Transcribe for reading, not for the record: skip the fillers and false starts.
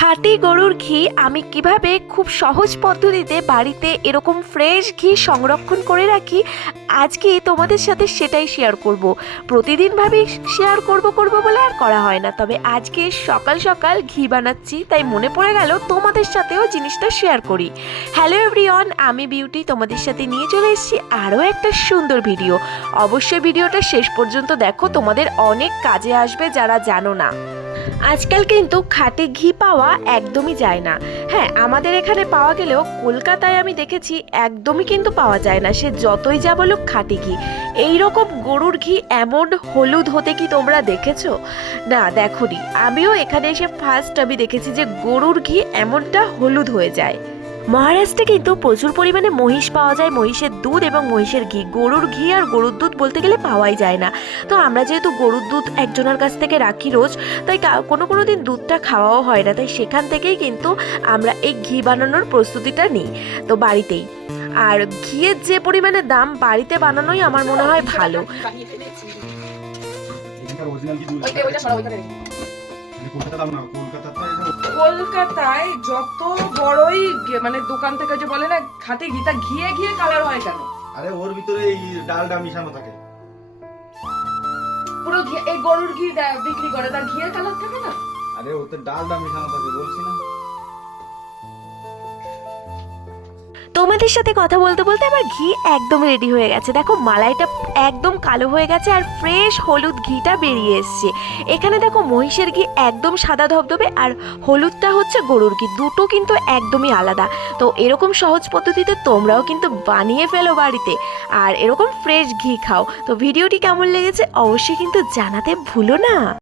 খাঁটি গরুর ঘি আমি কিভাবে খুব সহজ পদ্ধতিতে বাড়িতে এরকম ফ্রেশ ঘি সংরক্ষণ করে রাখি, আজকে তোমাদের সাথে সেটাই শেয়ার করব। প্রতিদিন ভাবি শেয়ার করব বলে আর করা হয় না, তবে আজকে সকাল সকাল ঘি বানাচ্ছি তাই মনে পড়ে গেল তোমাদের সাথেও জিনিসটা শেয়ার করি। হ্যালো এভরিওয়ান, আমি বিউটি তোমাদের সাথে নিয়ে চলে এসেছি আরও একটা সুন্দর ভিডিও। অবশ্যই ভিডিওটা শেষ পর্যন্ত দেখো, তোমাদের অনেক কাজে আসবে যারা জানো না। আজকাল কিন্তু খাঁটি ঘি পাওয়া একদমই যায় না। হ্যাঁ, আমাদের এখানে পাওয়া গেলেও কলকাতায় আমি দেখেছি একদমই কিন্তু পাওয়া যায় না, সে যতই যা বলুক খাঁটি ঘি। এইরকম গরুর ঘি এমন হলুদ হতে কি তোমরা দেখেছো? না, দেখোনি। আমিও এখানে এসে ফার্স্ট আমি দেখেছি যে গরুর ঘি এমনটা হলুদ হয়ে যায়। মহারাষ্ট্রে কিন্তু প্রচুর পরিমাণে মহিষ পাওয়া যায়, মহিষের দুধ এবং মহিষের ঘি। গরুর ঘি আর গরুর দুধ বলতে গেলে পাওয়াই যায় না। তো আমরা যেহেতু গরুর দুধ একজনের কাছ থেকে রাখি রোজ, তাই কোনো দিন দুধটা খাওয়াও হয় না, তাই সেখান থেকেই কিন্তু আমরা এই ঘি বানানোর প্রস্তুতিটা নিই তো বাড়িতেই। আর ঘিয়ের যে পরিমাণে দাম, বাড়িতে বানানোই আমার মনে হয় ভালো। কলকাতায় যত বড়ই মানে দোকান থেকে যে বলে না খাঁটি ঘি, তা ঘিয়ে ঘিয়ে কালার হয় কেন? আরে ওর ভিতরে এই ডালডা মিশানো থাকে। পুরো ঘি, এই গরুর ঘি বিক্রি করে, তার ঘিয়ের কালার থাকে না? আরে ওতে ডালডা মিশানো থাকে, বলছি না। তোমাদের সাথে কথা বলতে বলতে আমার ঘি একদম রেডি হয়ে গেছে। দেখো, মালাইটা একদম কালো হয়ে গেছে আর ফ্রেশ হলুদ ঘিটা বেরিয়ে এসছে। এখানে দেখো, মহিষের ঘি একদম সাদা ধবধবে আর হলুদটা হচ্ছে গরুর ঘি, দুটো কিন্তু একদমই আলাদা। তো এরকম সহজ পদ্ধতিতে তোমরাও কিন্তু বানিয়ে ফেলো বাড়িতে আর এরকম ফ্রেশ ঘি খাও। তো ভিডিওটি কেমন লেগেছে অবশ্যই কিন্তু জানাতে ভুলো না।